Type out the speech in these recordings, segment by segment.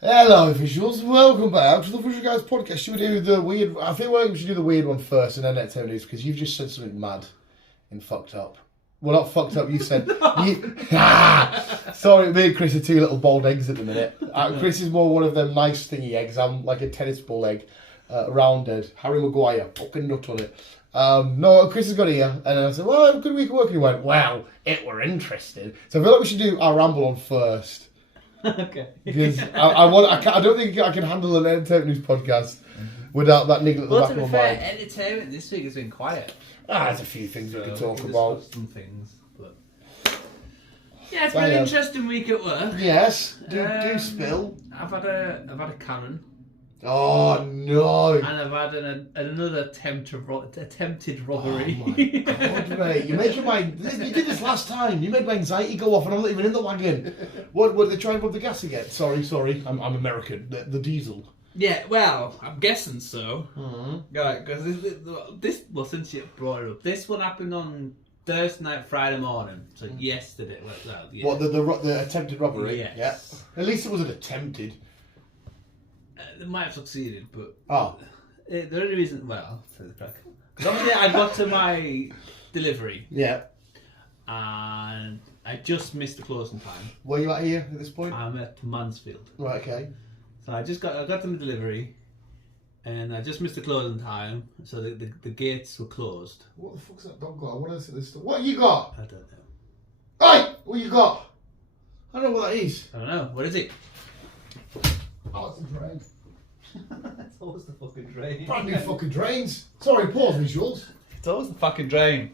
Hello, officials. Welcome back to the Official Guyz podcast. Should we do the weird? I think we should do the weird one first, and then Neto News, because you've just said something mad and fucked up. Well, not fucked up. You said. Sorry, me and Chris are two little bald eggs at the minute. Chris is more one of them nice thingy eggs. I'm like a tennis ball egg, rounded. Harry Maguire, fucking nut on it. No, Chris has got here, and then I said, "Well, have a good week of work," and he went, "Well, it were interesting." So I feel like we should do our ramble on first. Okay. Because I don't think I can handle an entertainment news podcast without that niggle at the back of my mind. Entertainment this week has been quiet. There's a few things we can talk about. Some things, but yeah, it's been an interesting week at work. Yes, do spill. I've had a Karen. Oh no! And I've had another attempted robbery. Oh my god, mate! You're making my. You did this last time. You made my anxiety go off, and I'm not even in the wagon. What? They try and pump the gas again? Sorry. I'm American. The diesel. Yeah, well, I'm guessing so. Mm-hmm. Right, because this. Well, since you brought it up, this one happened on Thursday night, Friday morning. So yesterday. Well, yeah. What the attempted robbery? Yes. Yeah. At least it wasn't attempted. They might have succeeded, but the only reason, well, because obviously I got to my delivery, and I just missed the closing time. Where are you at here at this point? I'm at Mansfield. Right, okay. So I got to the delivery, and I just missed the closing time, so the gates were closed. What the fuck's that dog got? What is this? What you got? I don't know. Hey, what you got? I don't know what that is. I don't know. What is it? Oh, it's a drain. It's always the fucking drain. Brand new fucking drains. Sorry, pause visuals. It's always the fucking drain.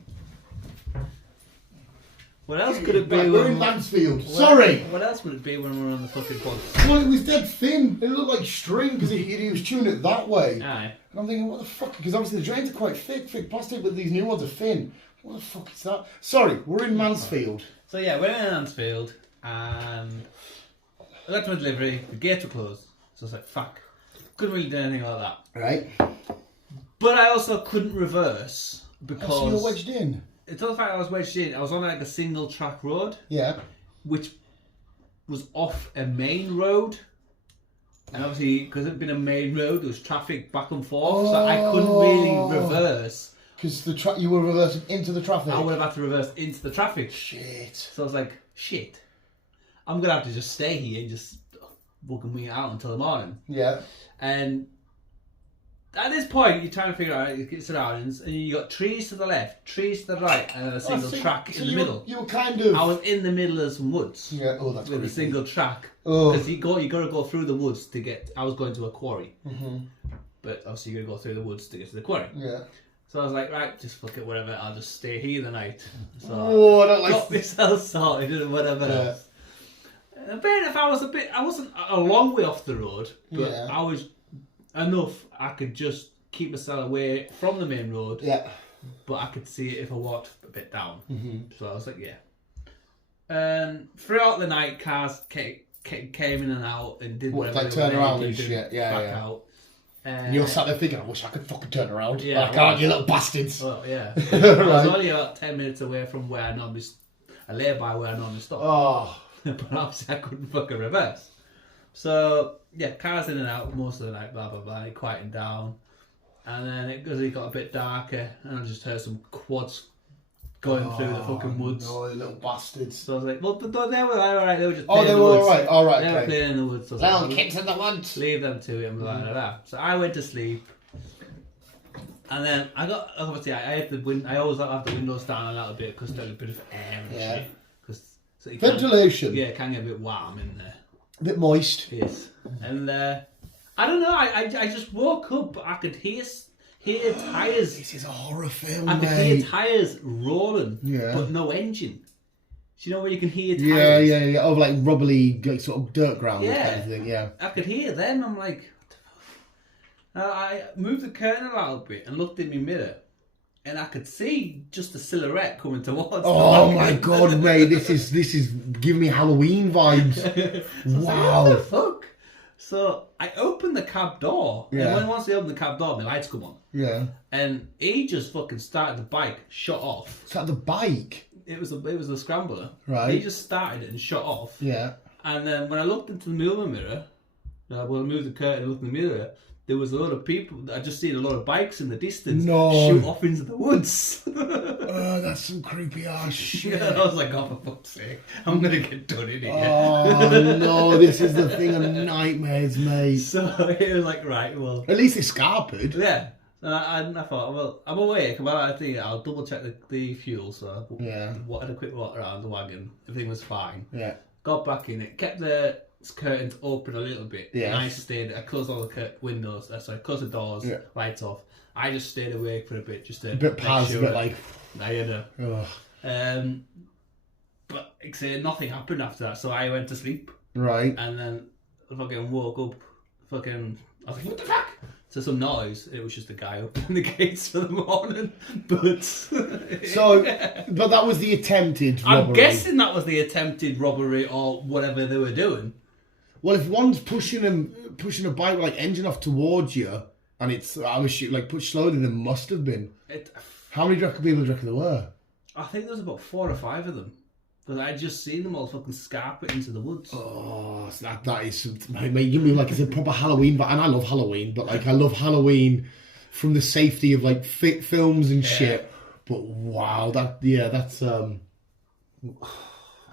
What else could it be? We're in Mansfield. Sorry. What else would it be when we're on the fucking pod? Well, it was dead thin. It looked like string because he was tuning it that way. Aye. And I'm thinking, what the fuck? Because obviously the drains are quite thick plastic, but these new ones are thin. What the fuck is that? Sorry, we're in Mansfield. So yeah, we're in Mansfield, and I got to my delivery. The gates were closed, so I was like, fuck. Couldn't really do anything like that. Right. But I also couldn't reverse because So you're wedged in. It's not the fact I was wedged in. I was on like a single track road. Yeah. Which was off a main road. And obviously, because it had been a main road, there was traffic back and forth, so I couldn't really reverse. Because you were reversing into the traffic. I would have had to reverse into the traffic. Shit. So I was like, shit. I'm going to have to just stay here and just fucking wing it out until the morning. Yeah. And at this point, you're trying to figure out your surroundings, and you got trees to the left, trees to the right, and then a single track in the middle. You were kind of. I was in the middle of some woods. Yeah. Oh, that's with creepy. a single track. Oh. Because you got to go through the woods to get. I was going to a quarry, Mhm. but obviously you got to go through the woods to get to the quarry. Yeah. So I was like, right, just fuck it, whatever. I'll just stay here the night. So I don't like. Got myself sorted and whatever else. But if I wasn't a long way off the road, but I was enough. I could just keep myself away from the main road. Yeah. But I could see it if I walked a bit down. Mm-hmm. So I was like, yeah. And throughout the night, cars came in and out and did whatever. Like turn around and shit. Yeah. Out. And you're sat there thinking, I wish I could fucking turn around. Yeah, I can't, you little bastards. Well, yeah. Right. I was only about 10 minutes away from where I normally, I lay by where I normally stop. Oh. But obviously I couldn't fucking reverse. So, yeah, cars in and out most of the night, blah, blah, blah, it quieted down. And then it got a bit darker, and I just heard some quads going through the fucking woods. No, you little bastards. So I was like, well, but they were alright, they were just playing in the woods. All right, They were playing in the woods. So little kids in the woods. Leave them to it and blah, blah, blah. So I went to sleep. And then I got, obviously, I always have the windows down a little bit because there's a bit of air and shit. So ventilation. Yeah, it can get a bit warm in there. A bit moist. It is. And I don't know, I just woke up, I could hear tyres. This is a horror film, I could hear tyres rolling, but no engine. Do you know where you can hear tyres? Yeah. Oh, like rubbly, like sort of dirt ground kind of thing, yeah. I could hear them, I'm like, what the fuck? I moved the curtain a little bit and looked in my mirror. And I could see just a silhouette coming towards me. Oh my god, mate! This is giving me Halloween vibes. Wow! What the fuck? So I opened the cab door, and once I opened the cab door, the lights come on. Yeah. And he just fucking started the bike, shut off. Is that the bike? it was a scrambler. Right. He just started it and shot off. Yeah. And then when I looked into the other mirror, when I moved the curtain and looked in the mirror, there was a lot of people. I just seen a lot of bikes in the distance shoot off into the woods. Oh, that's some creepy ass shit. Yeah, and I was like, oh, for fuck's sake, I'm gonna get done in here. Oh no, this is the thing of nightmares, mate. So it was like, right, well, At least it's scarpered. yeah. And I thought, well, I'm awake. Well, I think I'll double check the fuel. So Yeah. had a quick walk around the wagon. Everything was fine. Yeah. Got back in it. Kept the curtains open a little bit. Yeah. And I closed all the windows. Closed the doors. Yeah. Lights off. I just stayed awake for a bit, just to A bit make past, sure a bit like. I had a. Ugh. But like I say, nothing happened after that. So I went to sleep, Right. and then I fucking woke up. I was like, what the fuck? So some noise. It was just a guy opening the gates for the morning. But So, but that was the attempted robbery. I'm guessing that was the attempted robbery or whatever they were doing. Well, if one's pushing a bike with like engine off towards you, and it's like pushed slowly, there must have been. How many people do you reckon there were? I think there was about 4 or 5 of them. Because I'd just seen them all fucking scarping into the woods. Oh, so that is something, mate. You mean like it's a proper Halloween, but and I love Halloween, but like I love Halloween from the safety of like films and shit. But wow, that's I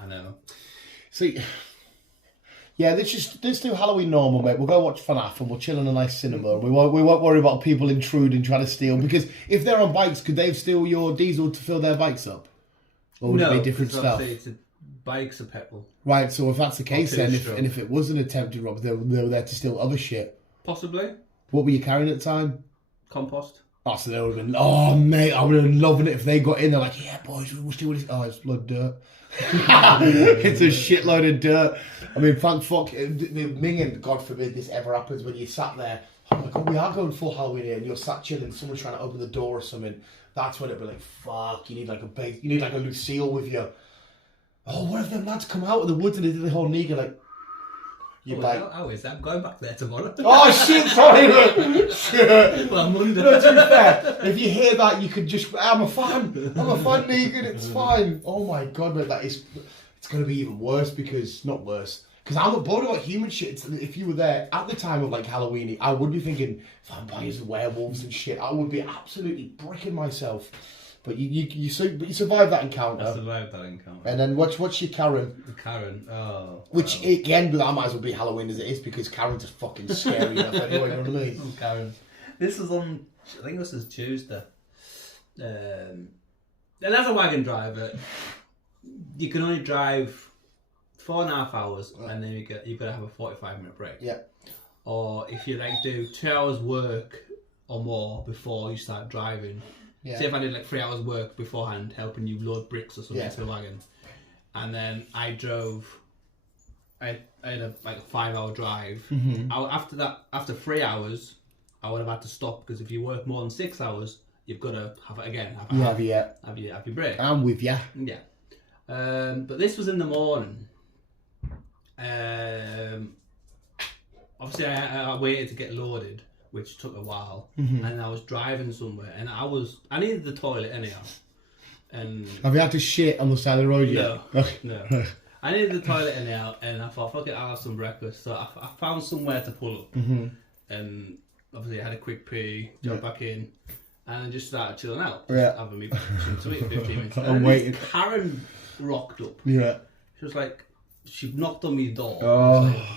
know. See, yeah, let's do Halloween normal, mate. We'll go watch FNAF and we'll chill in a nice cinema. And we won't worry about people intruding trying to steal, because if they're on bikes, could they steal your diesel to fill their bikes up? Or would it be different stuff? Bikes are petrol. Right, so if that's the case then, if it was an attempted robbery, they were there to steal other shit. Possibly. What were you carrying at the time? Compost. Oh, so they would have been, oh mate, I would have been loving it if they got in there like, yeah boys, we'll steal this. Oh, it's blood dirt. It's a shitload of dirt. I mean, thank fuck, minging, God forbid this ever happens, when you sat there, oh my God, we are going full Halloween here, and you're sat chilling, someone's trying to open the door or something. That's when it'd be like, fuck, you need like a Lucille with you. Oh, what if them lads come out of the woods and they did the whole nigger, like, you'd like... How is that? I'm going back there tomorrow. Oh shit, sorry, mate. Shit. Well, Monday. No, to be fair, if you hear that, you could just, I'm a fan, Negan, it's fine. Oh my God, mate, it's going to be even worse, because, not worse, because I'm bored about human shit. If you were there at the time of like Halloween, I would be thinking vampires and werewolves and shit. I would be absolutely bricking myself. But you survived that encounter. I survived that encounter. And then what's your Karen? The Karen. Oh. Which again, that might as well be Halloween as it is, because Karen's just fucking scary enough anyway. You know what I mean? Oh, Karen. This was on. I think this was Tuesday. And as a wagon driver, you can only drive 4.5 hours, and then you've got to have a 45-minute break. Yeah. Or if you like do 2 hours work or more before you start driving. Yeah. Say if I did like 3 hours work beforehand, helping you load bricks or something to the wagon, and then I drove. I had a 5-hour drive. Mm-hmm. After 3 hours, I would have had to stop, because if you work more than 6 hours, you've got to have it again. Have your break. I'm with ya. Yeah. But this was in the morning. Obviously, I waited to get loaded, which took a while, and I was driving somewhere, and I needed the toilet anyhow. And have you had to shit on the side of the road yet? No. I needed the toilet anyhow, and I thought, fuck it, I'll have some breakfast. So I found somewhere to pull up, and obviously I had a quick pee, jumped back in, and then just started chilling out. Having me to eat 15 minutes. I'm waiting. Karen rocked up. Yeah. She was like, she knocked on my door. Oh. I was like,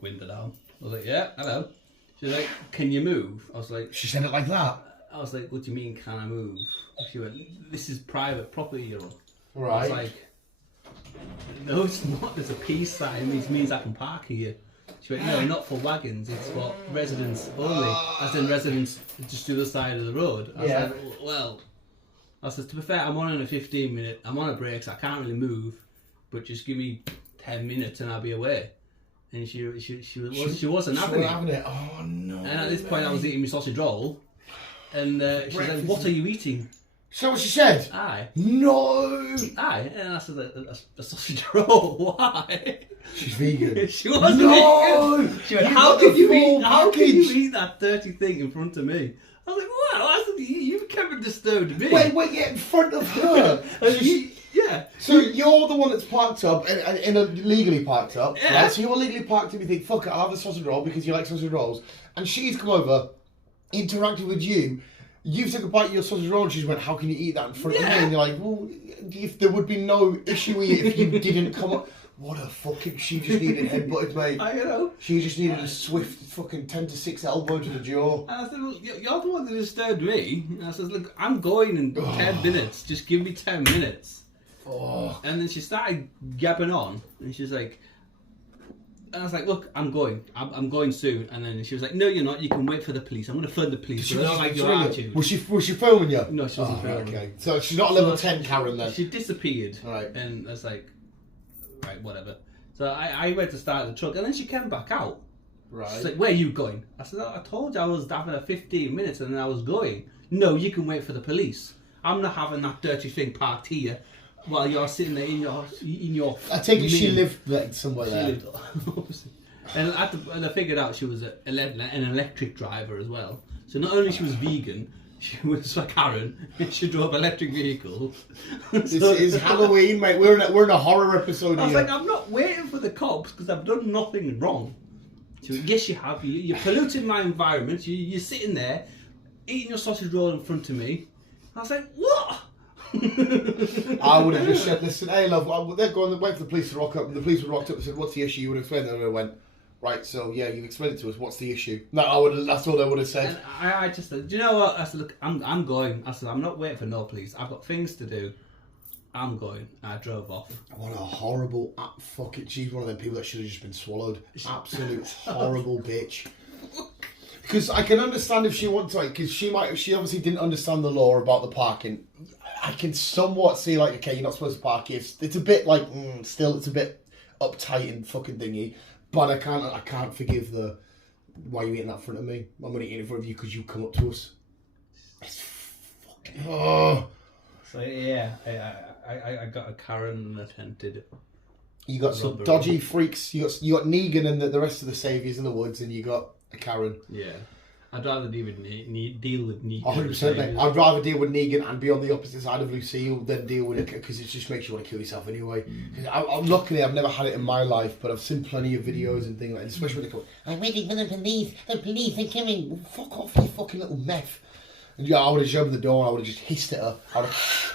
window down. I was like, yeah, hello. She was like, can you move? I was like... She said it like that? I was like, what do you mean, can I move? She went, this is private property you're on. Right. I was like, no, it's not. There's a peace sign. This means I can park here. She went, no, not for wagons. It's for residents only. As in residents just to the side of the road. I was like, well... I said, to be fair, I'm on a 15-minute... I'm on a break, so I can't really move. But just give me 10 minutes and I'll be away. And she wasn't having it. Oh no! And at this point, I was eating my sausage roll, and she was like, "What are you eating?" So what she said? Aye. No. Aye. And I said, "A sausage roll. Why?" She's vegan. She wasn't vegan. She went, "How can you eat that dirty thing in front of me?" I was like, "Wow, you came and disturbed me." Wait, yeah, in front of her. Yeah. Yeah. So you're the one that's parked up, legally parked up, Yeah. right? So you're legally parked up, you think, fuck it, I'll have a sausage roll because you like sausage rolls. And she's come over, interacted with you. You took a bite of your sausage roll and she went, how can you eat that in front of me? And you're like, well, if there would be no issue with it if you didn't come up. What a fucking, she just needed headbutted, mate. I know. She just needed a swift fucking 10 to 6 elbow to the jaw. And I said, look, you're the one that disturbed me. And I said, look, I'm going in 10 minutes. Just give me 10 minutes. Oh. And then she started gabbing on. And she's like, and I was like, look, I'm going. I'm going soon. And then she was like, no, you're not. You can wait for the police. I'm going to phone the police. I don't like your attitude. Was she filming you? No, she wasn't filming. Okay. So she's not a level 10 Karen then? She disappeared. Right. And I was like, right, whatever. So I went to start the truck, and then she came back out. Right. She's like, where are you going? I said, oh, I told you I was having a 15 minutes, and then I was going. No, you can wait for the police. I'm not having that dirty thing parked here while you're sitting there in your. I take it she lived there, somewhere there. And I figured out she was an electric driver as well. So not only she was vegan, she was a Karen. She drove electric vehicles. This is Halloween, mate. We're in a horror episode I was here. like, I'm not waiting for the cops because I've done nothing wrong. She went, yes, you have. You're polluting my environment. You're sitting there eating your sausage roll in front of me. I was like, what? I would have just said, listen, hey, love, they're going to wait for the police to rock up. And the police would rocked up and said, what's the issue? You would have explained it. And I went, right, so yeah, you've explained it to us. What's the issue? No, that's all I would have said. And I just said, do you know what? I said, look, I'm going. I said, I'm not waiting for no police. I've got things to do. I'm going. And I drove off. What a horrible, fucking, she's one of them people that should have just been swallowed. Absolute horrible bitch. Because I can understand if she wants to, because she obviously didn't understand the law about the parking. I can somewhat see, like, okay, you're not supposed to park here. It's a bit like, still, it's a bit uptight and fucking dingy. But I can't forgive why you eating that in front of me. I'm going to eat it in front of you because you come up to us. It's fucking, So yeah, I got a Karen and attempted. You got some dodgy freaks. You got Negan and the rest of the saviours in the woods, and you got a Karen. Yeah. I'd rather deal with Negan. 100%, mate. I'd rather deal with Negan and be on the opposite side of Lucille than deal with it, because it just makes you want to kill yourself anyway. Luckily, I've never had it in my life, but I've seen plenty of videos and things like that, especially when they go, I'm waiting for the police are coming. Well, fuck off, you fucking little meth. And yeah, I would have shoved the door and I would have just hissed at her. I would have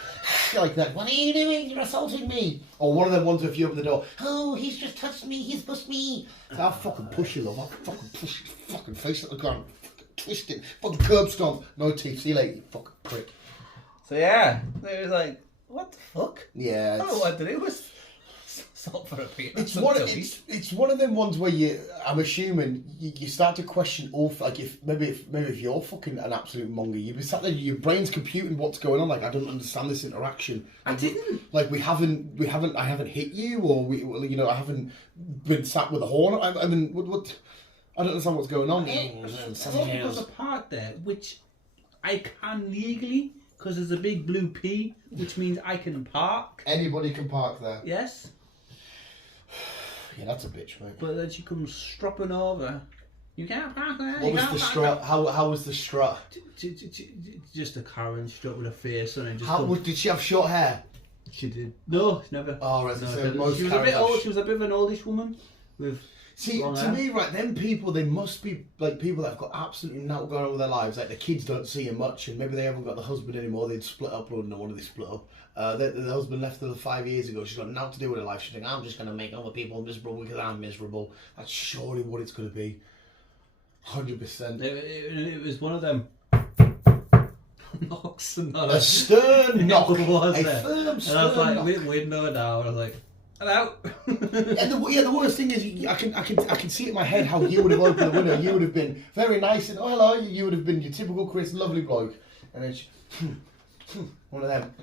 like that. What are you doing? You're assaulting me. Or one of them ones if you open the door. Oh, he's just touched me. He's pushed me. So I'll fucking push you, love. I'll fucking push your fucking face at the ground. Twist it, fucking curb stomp, no teeth, see you later, you fucking prick. So yeah, it was like, what the fuck? Yeah, I don't know what to do. It was salt for a peanut. It's one of them ones where I'm assuming you start to question like if you're fucking an absolute monger, you sat there, your brain's computing what's going on. Like, I don't understand this interaction. I didn't. Like I haven't hit you, or I haven't been sat with a horn. I mean, what? I don't understand what's going on. There's a part there which I can legally, because there's a big blue P, which means I can park. Anybody can park there. Yes. Yeah, that's a bitch, mate. But then she comes stropping over. You can't park there. What was the strut? How was the strut? Just a Karen strut with a face on it. Did she have short hair? She did. No, she never. Oh, right. No, she was a bit old. She was a bit of an oldish woman with. See, to me, right, them people, they must be like people that have got absolutely nothing going on with their lives. Like, the kids don't see them much, and maybe they haven't got the husband anymore. They'd split up, or no wonder they split up. The husband left her 5 years ago. She's got nothing to do with her life. She's thinking, I'm just going to make other people miserable because I'm miserable. That's surely what it's going to be. 100%. It was one of them knocks. A stern knock. It was a there. firm stern knock. And I was like, knock. window down. I was like, hello. And the worst thing is, I can see it in my head how you would have opened the window. You would have been very nice and, oh, hello. You would have been your typical Chris, lovely bloke. And then one of them.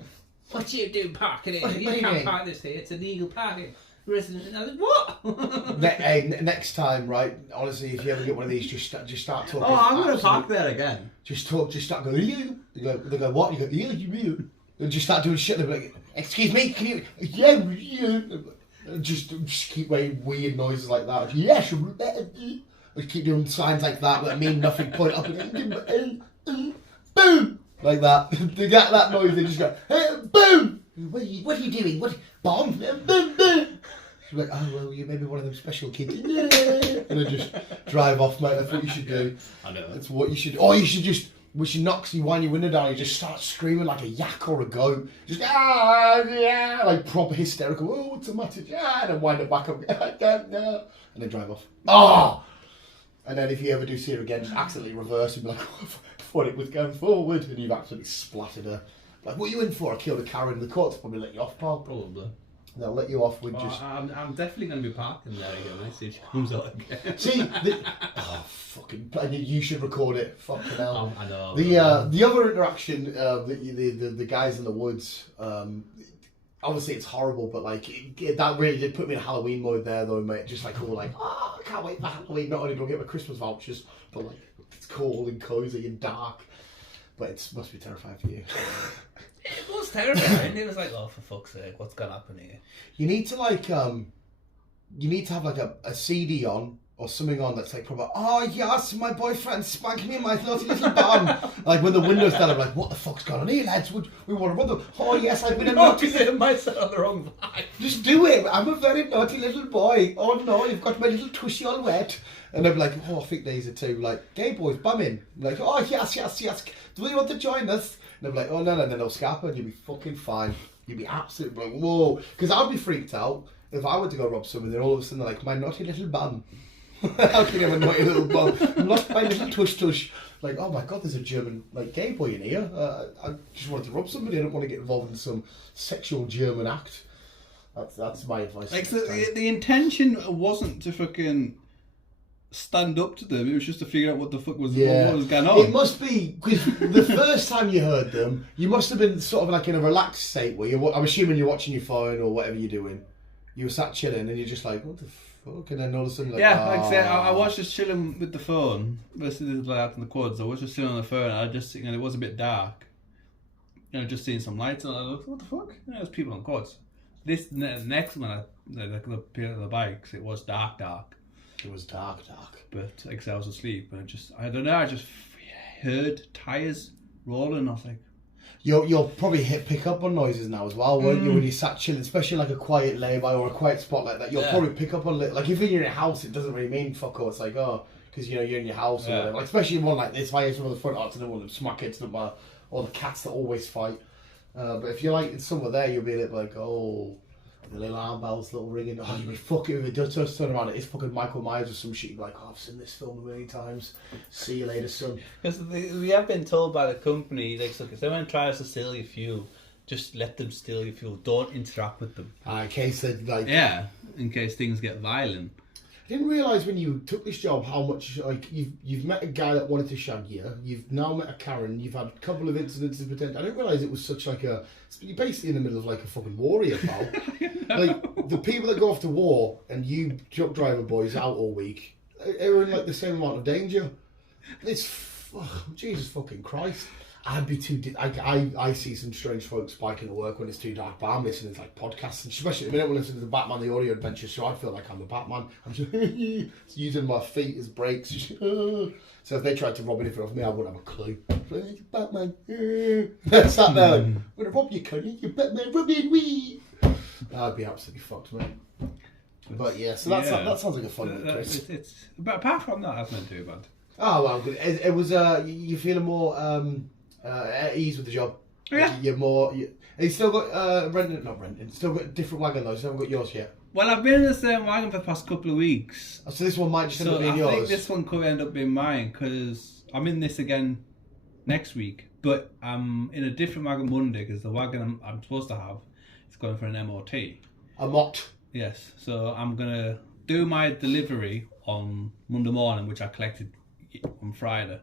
What you do parking here? You What can't park this here. It's illegal parking. Resident. And I was like, what? Next time, right? Honestly, if you ever get one of these, just start talking. Oh, I'm going to park there again. Just start going, you. They go, what? You go, you. And just start doing shit. They'll be like, excuse me, can you? Yeah, you. Just keep making weird noises like that. Yes. Just keep doing signs like that that mean nothing. Point up and boom, like that. They get that noise. They just go, hey, boom. What are you doing? What bomb? She's like, oh well, you may be one of them special kids. And I just drive off, mate. That's what you should do. I know. That's what you should. Or you should just. When she knocks you, wind your window down, you just start screaming like a yak or a goat. Just yeah, like proper hysterical. Oh, what's the matter? Yeah, and then wind it back up. I don't know. And then drive off. Oh! And then if you ever do see her again, just accidentally reverse and be like, oh, I thought it was going forward, and you've absolutely splattered her. Like, what are you in for? I killed a Karen. The court's probably let you off, pal. Probably. They'll let you off with just. I'm definitely going to be parking there again when I see she comes out again. See, fucking. And you should record it. Fucking hell. I know. The other interaction, the guys in the woods. Obviously, it's horrible, but like that really did put me in Halloween mode there, though, mate. Just like all like, oh, I can't wait for Halloween. Not only do I get my Christmas vouchers, but like it's cold and cozy and dark. But it must be terrifying for you. It was terrifying. It was like, oh, for fuck's sake, what's gonna happen here? You need to like you need to have like a CD on or something on that's like proper. Oh yes, my boyfriend spanked me in my naughty little bum. Like when the window's down, I'm like, what the fuck's going on here, lads? We want to run them. Oh yes, I've been a naughty little. Myself on the wrong vibe. Just do it. I'm a very naughty little boy. Oh no, you've got my little tushy all wet. And they'd be like, oh, I think these are two like gay boys bumming. I'm like, oh yes. Do you want to join us? And they'd be like, oh no, then they'll scap and you'll be fucking fine. You'd be absolutely like, whoa. Because I'd be freaked out if I were to go rob someone, then all of a sudden they're like, my naughty little bum. How can you have a naughty little bum? Lost my little tush. Like, oh my god, there's a German like gay boy in here. I just wanted to rob somebody. I don't want to get involved in some sexual German act. That's my advice. Like the intention wasn't to fucking stand up to them. It was just to figure out what the fuck was what was going on. It must be because the first time you heard them, you must have been sort of like in a relaxed state where I'm assuming you're watching your phone or whatever you're doing. You were sat chilling and you're just like, what the fuck? And then all of a sudden, like, like I said, I was just chilling with the phone. Listening to like out in the quads. I was just sitting on the phone. And I just and it was a bit dark. Just seeing some lights, and I looked, what the fuck? There's people on quads. This next one, the bikes, it was dark. It was dark. But like I said, I was asleep, and I don't know. I just heard tires rolling. I was like, You'll probably pick up on noises now as well, won't you? When you sat chilling, especially like a quiet lay-by or a quiet spot like that, you'll probably pick up on like if you're in your house, it doesn't really mean fuck all. It's like because you're in your house or whatever. Like, especially one like this, if I hear someone on the front arts and them smack into them, or the cats that always fight. But if you're like somewhere there, you'll be a little like, oh, the little alarm bells, little ringing. Oh, you'll be fucking if it does just turn around. It's fucking Michael Myers or some shit. You'll be like, oh, I've seen this film a million times. See you later, son. Because we have been told by the company, like, so if someone tries to steal your fuel, just let them steal your fuel. Don't interact with them. In case they like. Yeah, in case things get violent. I didn't realise when you took this job how much like you've met a guy that wanted to shag you. You've now met a Karen. You've had a couple of incidents of potential. I didn't realise it was such like you're basically in the middle of like a fucking warrior, pal. Like the people that go off to war and you truck driver boys out all week are in like the same amount of danger. It's Jesus fucking Christ. I'd be too. I see some strange folks biking to work when it's too dark, but I'm listening to like podcasts, and especially at the minute we're listening to the Batman the Audio Adventure, so I feel like I'm the Batman. I'm just using my feet as brakes. So if they tried to rob anything off me, I wouldn't have a clue. Batman. Sat there, I'm gonna rob you, cunt. You Batman robbing me. I'd be absolutely fucked, mate. But yeah, so that sounds like a fun one, Chris. But apart from that, that's not too bad. Oh well, good. It was. You feeling more at ease with the job? Yeah. You're more. You still got not renting. Still got a different wagon though. You haven't got yours yet. Well, I've been in the same wagon for the past couple of weeks. So this one might just end up being yours. I think this one could end up being mine because I'm in this again next week, but I'm in a different wagon Monday because the wagon I'm supposed to have is going for an MOT. A MOT. Yes. So I'm gonna do my delivery on Monday morning, which I collected on Friday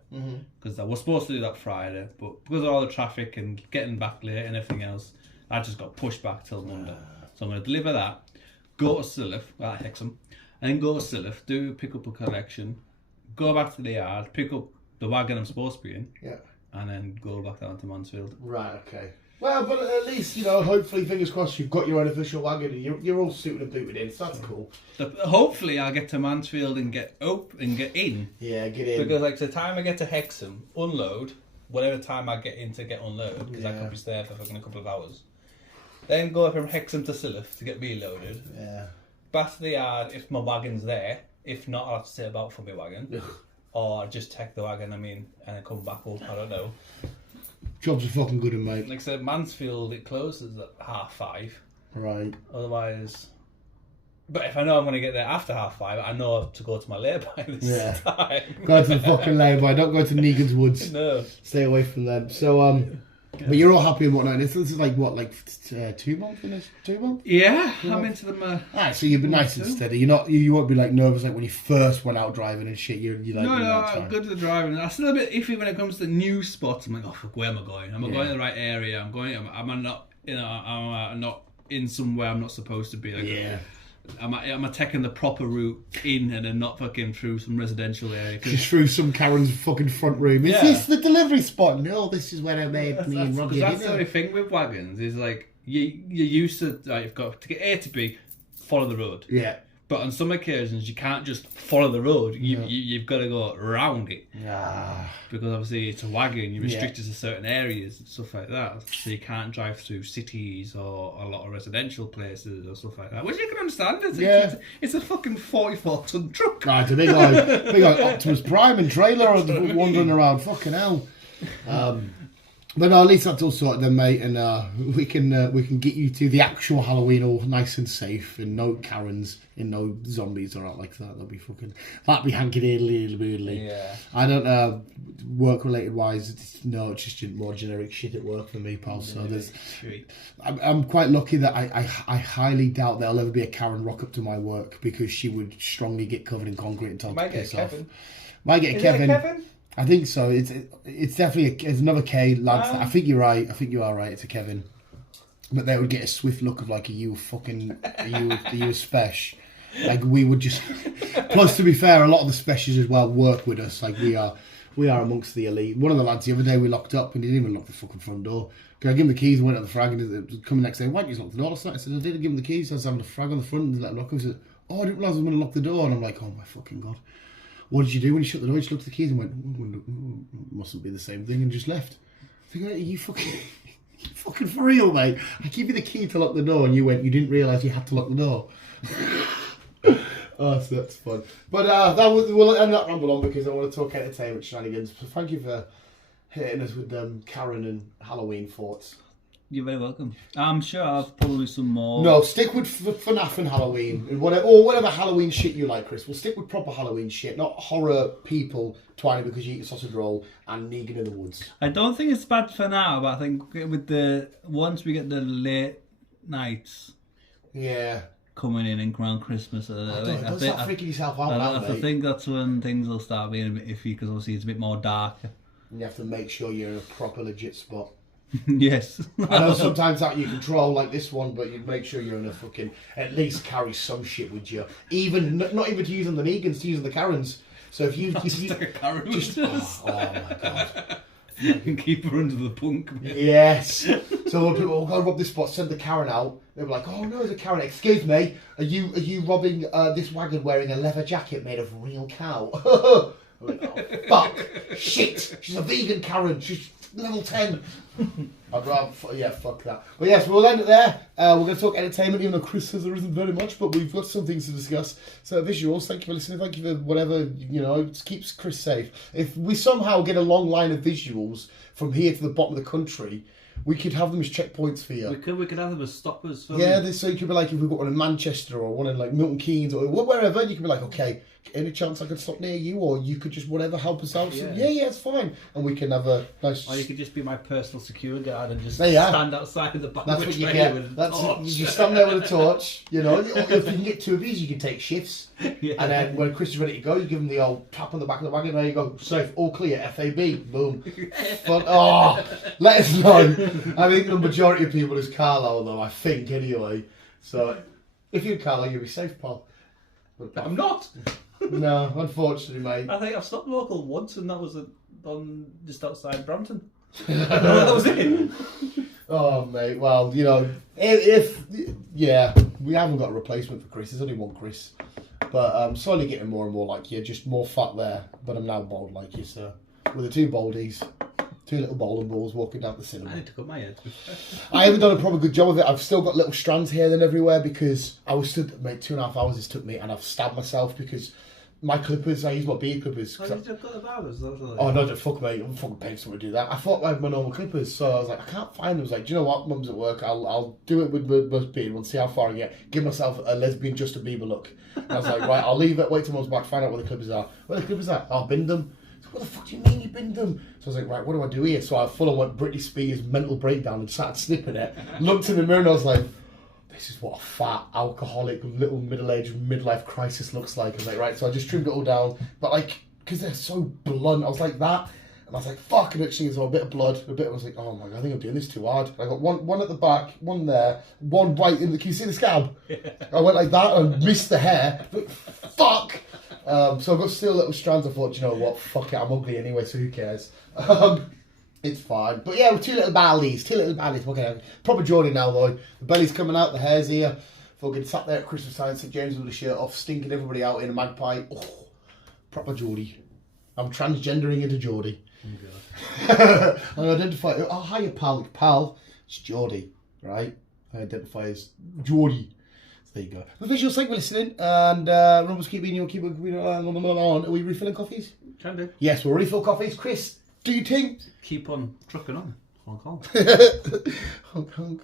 because I was supposed to do that Friday, but because of all the traffic and getting back late and everything else, I just got pushed back till Monday. So I'm going to deliver that, go to Silliff, Hexham, and then go to Silliff, do pick up a collection, go back to the yard, pick up the wagon I'm supposed to be in, and then go back down to Mansfield. Right, okay. Well, but at least, hopefully, fingers crossed, you've got your own official wagon and you're all suited and booted in, so that's cool. Hopefully, I'll get to Mansfield and get in. Yeah, get in. Because, like, the time I get to Hexham, unload, whatever time I get in to get unloaded, because I could be there for fucking a couple of hours. then go from Hexham to Silloth to get me loaded. Yeah. Back to the yard if my wagon's there. If not, I'll have to sit about for my wagon. Or I'll just take the wagon, and then come back up. I don't know. Jobs are fucking good, mate. Like I said, Mansfield, it closes at 5:30. Right. Otherwise... But if I know I'm going to get there after 5:30, I know to go to my lay-by this time. Go to the fucking lay-by. Don't go to Negan's Woods. No. Stay away from them. So, but you're all happy and whatnot. This is like, what, like 2 months? 2 months? Yeah, I'm into them. Alright, so you'll be nice and steady. You won't be like nervous like when you first went out driving and shit. You're like, no, I'm good at the driving. I'm still a bit iffy when it comes to new spots. I'm like, oh fuck, where am I going? Am I going to the right area? Am I not, I'm not in somewhere I'm not supposed to be? Like, Am I taking the proper route in and then not fucking through some residential area? Just through some Karen's fucking front room. Is this the delivery spot? No, this is where I made me and Roger. That's the only thing with wagons is like you're used to you've got to get A to B, follow the road. Yeah. But on some occasions you can't just follow the road. You've got to go around it. Because obviously it's a wagon. You're restricted to certain areas and stuff like that. So you can't drive through cities or a lot of residential places or stuff like that. Which you can understand. It's a fucking 44-ton truck. Right, it's a big old Optimus Prime and trailer wandering around. Fucking hell. But no, at least that's all sorted then, mate, and we can get you to the actual Halloween all nice and safe, and no Karens and no zombies or out like that. That'd be hanky diddly. Yeah. I don't work related wise. It's just more generic shit at work for me, pal. So I'm quite lucky that I highly doubt there'll ever be a Karen rock up to my work because she would strongly get covered in concrete and told to piss off. Might get a Kevin. I think so. It's definitely it's another K, lads. I think you're right. I think you are right. It's a Kevin, but they would get a swift look of like, are you a spesh? Like we would just. Plus, to be fair, a lot of the specials as well work with us. Like we are amongst the elite. One of the lads the other day we locked up and he didn't even lock the fucking front door. I gave him the keys and went at the frag and coming next day. Why didn't you lock the door last night? I said I did give him the keys. I was having a frag on the front and let him lock. I said, oh, I didn't realise I was going to lock the door. And I'm like, oh my fucking god. What did you do when you shut the door? You just looked at the keys and went, mustn't be the same thing, and just left. Thinking, are you fucking for real, mate? I give you the key to lock the door, and you didn't realise you had to lock the door. Oh, so that's fun. But we'll end that ramble on because I want to talk entertainment shenanigans. So thank you for hitting us with Karen and Halloween thoughts. You're very welcome. I'm sure I'll have probably some more. No, stick with FNAF and Halloween and whatever Halloween shit you like, Chris. We'll stick with proper Halloween shit, not horror people twining because you eat a sausage roll and Negan in the woods. I don't think it's bad for now, but I think once we get the late nights, coming in around Christmas, don't start freaking yourself out. I think that's when things will start being a bit iffy because obviously it's a bit more darker. And you have to make sure you're in a proper legit spot. Yes. I know sometimes that you control like this one, but you make sure you're in a fucking at least carry some shit with you. Even not even to using the Negans, to using the Karens. So if you like a Karen just oh my god. You can keep her under the bunk. Yes. So people will go rob this spot, send the Karen out. They'll be like, oh no, it's a Karen. Excuse me, are you robbing this wagon wearing a leather jacket made of real cow? I'm like, oh fuck, shit. She's a vegan Karen. She's level 10. I'd rather, fuck that. But yes, we'll end it there. We're going to talk entertainment, even though Chris says there isn't very much, but we've got some things to discuss. So visuals, thank you for listening. Thank you for whatever, it keeps Chris safe. If we somehow get a long line of visuals from here to the bottom of the country, we could have them as checkpoints for you. We could have them as stoppers. So you could be like, if we've got one in Manchester or one in like Milton Keynes or wherever, you could be like, okay, any chance I could stop near you, or you could just whatever help us out. So, it's fine, and we can have a nice. Or you could just be my personal security guard and just stand outside of the back. That's what you get. You just stand there with a torch. If you can get two of these, you can take shifts. And then when Chris is ready to go, you give him the old tap on the back of the wagon. There you go, safe, all clear, FAB, boom. Let us know. I think the majority of people is Carlo, though. I think anyway. So if you're Carlo, you'll be safe, pal. But I'm not. No, unfortunately, mate. I think I've stopped local once, and that was on just outside Brampton. That was it. Oh, mate. Well, if we haven't got a replacement for Chris. There's only one Chris, but I'm slowly getting more and more like you. Just more fat there, but I'm now bald like you, so with the two baldies. 2 little bowling balls walking down the I cinema. need to cut my hair. I haven't done a proper good job of it. I've still got little strands here and everywhere because I was stood, mate, 2.5 hours this took me, and I've stabbed myself because my clippers, I use my beard clippers. Oh, you just got the barbers? Oh no, fuck mate, I'm fucking paying someone to do that. I thought I had my normal clippers, so I was like, I can't find them. I was like, do you know what? Mum's at work. I'll do it with my beard. We'll see how far I get. Give myself a lesbian Justin Bieber look. And I was like, right, I'll leave it. Wait till Mum's back. Find out where the clippers are. Where the clippers are? I'll bin them. So what the fuck do you mean you binned them? So I was like, right, what do I do here? So I full on went Britney Spears mental breakdown and started snipping it. Looked in the mirror and I was like, this is what a fat, alcoholic, little middle-aged midlife crisis looks like. I was like, right, so I just trimmed it all down. But like, because they're so blunt, I was like that. And I was like, fuck, and actually there's a bit of blood. I was like, oh my God, I think I'm doing this too hard. I got one at the back, one there, one right in the, can you see the scab? I went like that and missed the hair. But fuck! So I've got still little strands. I thought, you know what, fuck it, I'm ugly anyway, so who cares? It's fine. But yeah, with 2 little ballies. Okay, proper Geordie now though. The belly's coming out, the hair's here. Fucking sat there at Christmas time, St James with the shirt off, stinking everybody out in a magpie. Oh, proper Geordie. I'm transgendering into Geordie. Oh, God. I identify, oh hiya pal, it's Geordie, right? I identify as Geordie. So there you go. The visual sake, we're listening, and Rumble's keep on. Are we refilling coffees? Can do. Yes, we'll refill coffees. Chris, do you think? Keep on trucking on. Hong Kong. Honk honk.